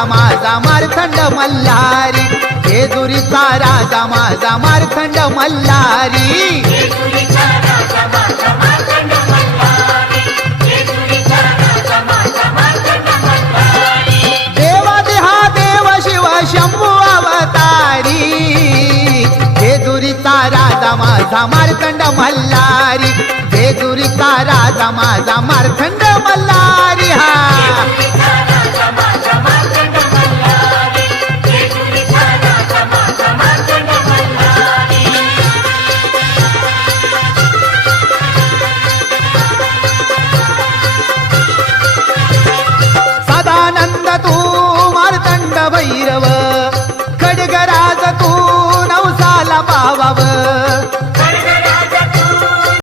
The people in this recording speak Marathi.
राजा माझा मार्तंड मल्हारी, जेजुरीचा राजा माझा मार्तंड मल्हारी. देवादेहा देव शिव शंभू अवतारी, जेजुरीचा राजा माझा मार्तंड मल्हारी, जेजुरीचा राजा माझा मार्तंड मल्हारी. हा